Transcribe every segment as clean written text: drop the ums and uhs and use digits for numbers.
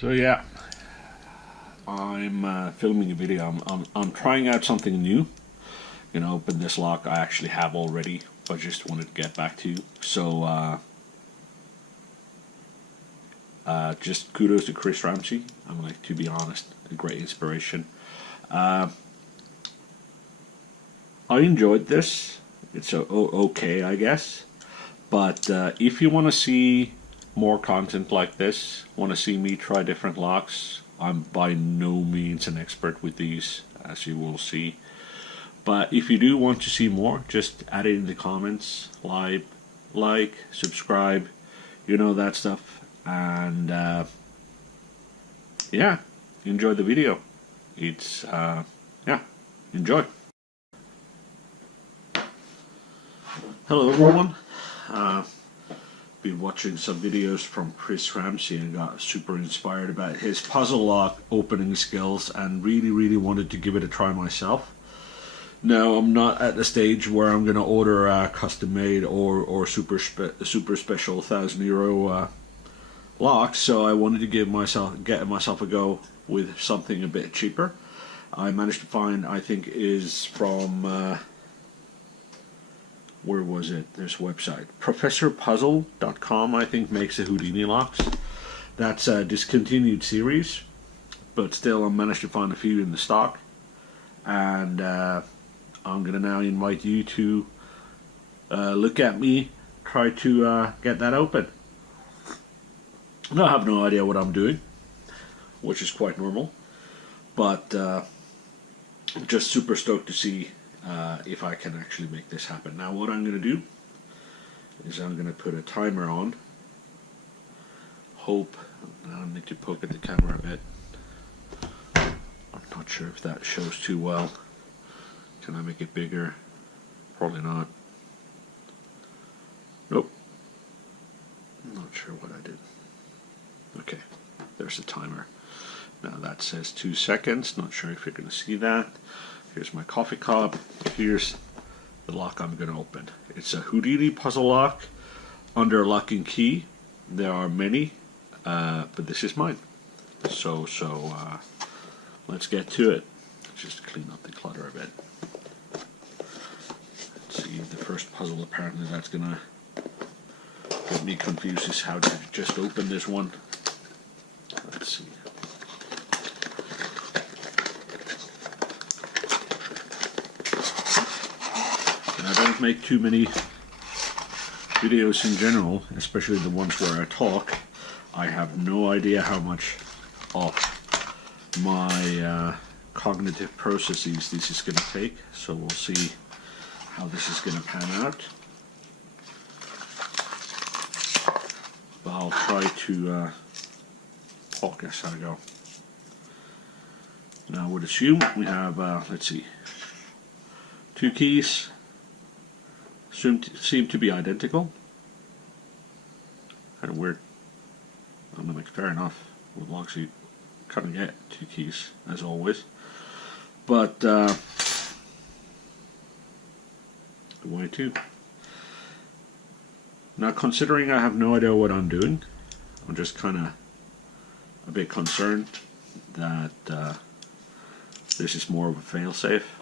So yeah, I'm filming a video. I'm trying out something new. You know, open this lock I actually have already, but just wanted to get back to you. So just kudos to Chris Ramsay. I'm like, to be honest, a great inspiration. I enjoyed this. It's okay, I guess. But if you want to see more content like this, want to see me try different locks, I'm by no means an expert with these, as you will see. But if you do want to see more, just add it in the comments, like, subscribe, you know that stuff. And yeah, enjoy the video. It's yeah, enjoy. Hello everyone. Been watching some videos from Chris Ramsay and got super inspired about his puzzle lock opening skills and really wanted to give it a try myself. Now I'm not at the stage where I'm gonna order a custom made or super special €1,000 lock, so I wanted to get myself a go with something a bit cheaper. I managed to find, I think is from where was it? There's a website. ProfessorPuzzle.com, I think, makes the Houdini locks. That's a discontinued series, but still I managed to find a few in the stock. And I'm going to now invite you to look at me try to get that open. I have no idea what I'm doing, which is quite normal, but just super stoked to see if I can actually make this happen. Now what I'm going to do is I'm going to put a timer on. Hope, I need to poke at the camera a bit. I'm not sure if that shows too well. Can I make it bigger? Probably not. Nope. I'm not sure what I did. Okay, there's the timer. Now that says 2 seconds. Not sure if you're going to see that. Here's my coffee cup. Here's the lock I'm going to open. It's a Houdini puzzle lock under lock and key. There are many, but this is mine. So let's get to it. Just clean up the clutter a bit. Let's see, the first puzzle apparently that's going to get me confused is how to just open this one. Let's see. I don't make too many videos in general, especially the ones where I talk. I have no idea how much of my cognitive processes this is going to take, so we'll see how this is going to pan out. But I'll try to talk as I go. Now I would assume we have, let's see, 2 keys. Seem to be identical. Kind of weird. I'm like, fair enough. With locks you kind of get 2 keys as always. But why 2? Now considering I have no idea what I'm doing, I'm just kind of a bit concerned that this is more of a fail-safe,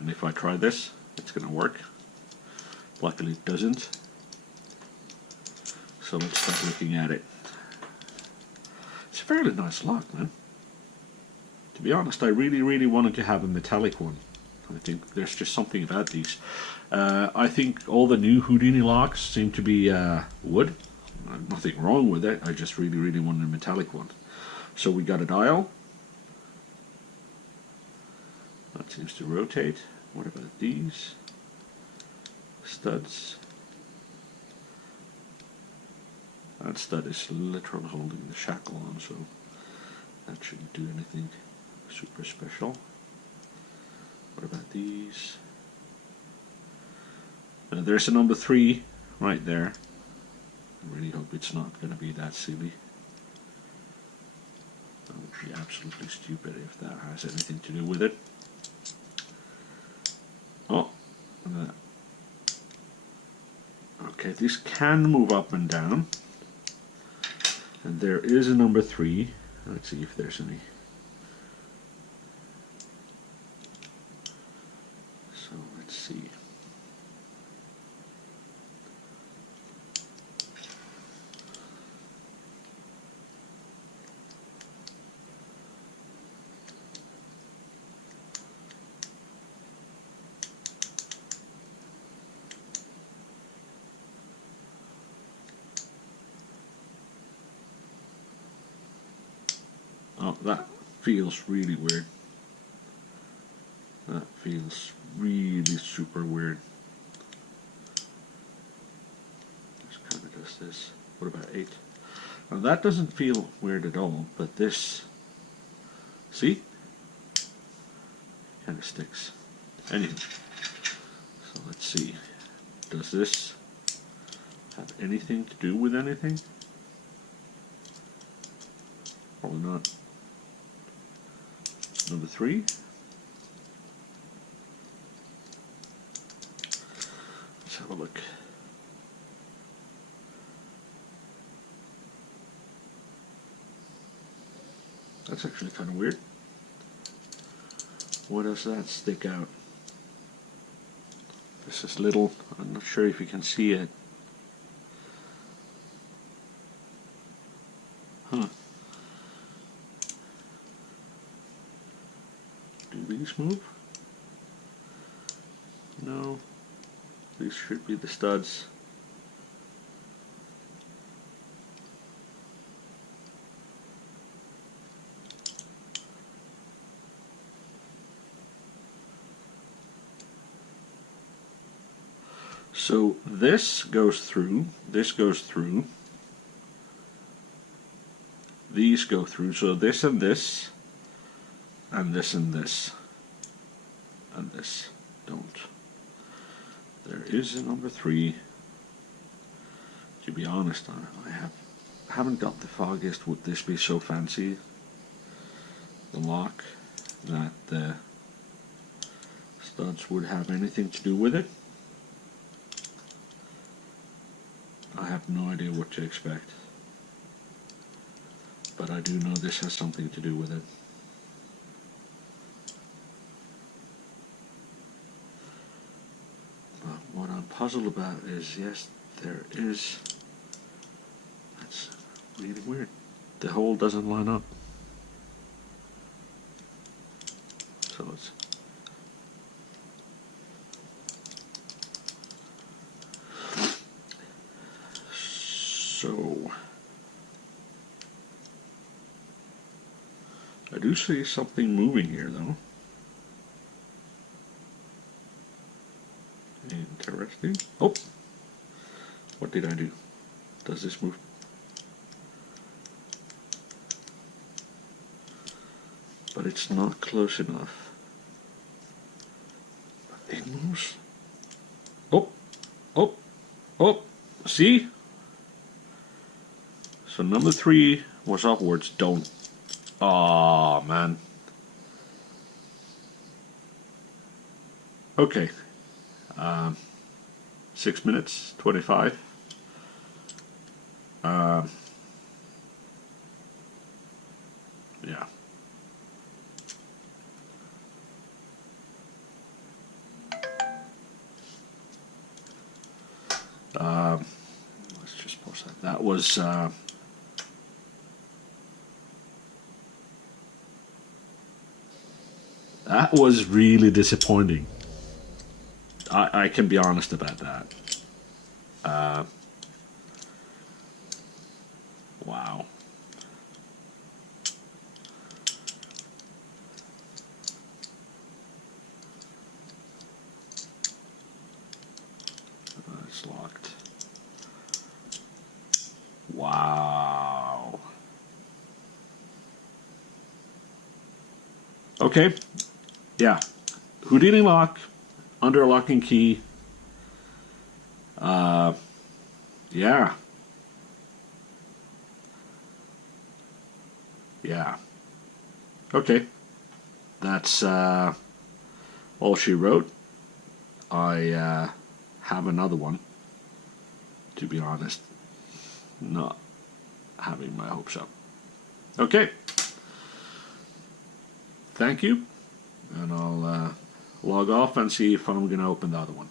and if I try this, it's going to work. Luckily it doesn't. So let's start looking at it. It's a fairly nice lock, man. To be honest, I really wanted to have a metallic one. I think there's just something about these. I think all the new Houdini locks seem to be wood. Nothing wrong with it. I just really wanted a metallic one. So we got a dial. That seems to rotate. What about these? Studs. That stud is literally holding the shackle on, so that shouldn't do anything super special. What about these? There's a number 3 right there. I really hope it's not going to be that silly. That would be absolutely stupid if that has anything to do with it. Oh, look at that. Okay, this can move up and down, and there is a number 3, Let's see if there's any. So let's see. Oh, that feels really weird. That feels really super weird. This kind of does this. What about 8? Now that doesn't feel weird at all, but this, see? Kind of sticks. Anyway, so let's see. Does this have anything to do with anything? Probably not. Number 3. Let's have a look. That's actually kind of weird. What does that stick out? This is little. I'm not sure if you can see it. Huh. Do these move? No. These should be the studs. So this goes through, this goes through, these go through, so this and this, and this and this, and this don't. There is a number 3. To be honest, I haven't got the foggiest would this be so fancy, the lock, that the studs would have anything to do with it. I have no idea what to expect, but I do know this has something to do with it. But what I'm puzzled about is, yes, there is, that's really weird. The hole doesn't line up. So it's, so I do see something moving here though. Interesting. Oh, what did I do? Does this move? But it's not close enough. But it moves. Oh, oh, oh, see? So number 3 was upwards, don't. Aw, man. Okay. 6 minutes, 25. Yeah. Let's just post that. That was really disappointing. I can be honest about that. Wow. It's locked. Wow. Okay. Yeah. Houdini lock, under a lock and key. Yeah. Yeah. Okay. That's all she wrote. I have another one. To be honest, not having my hopes up. Okay. thank you, and I'll log off and see if I'm going to open the other one.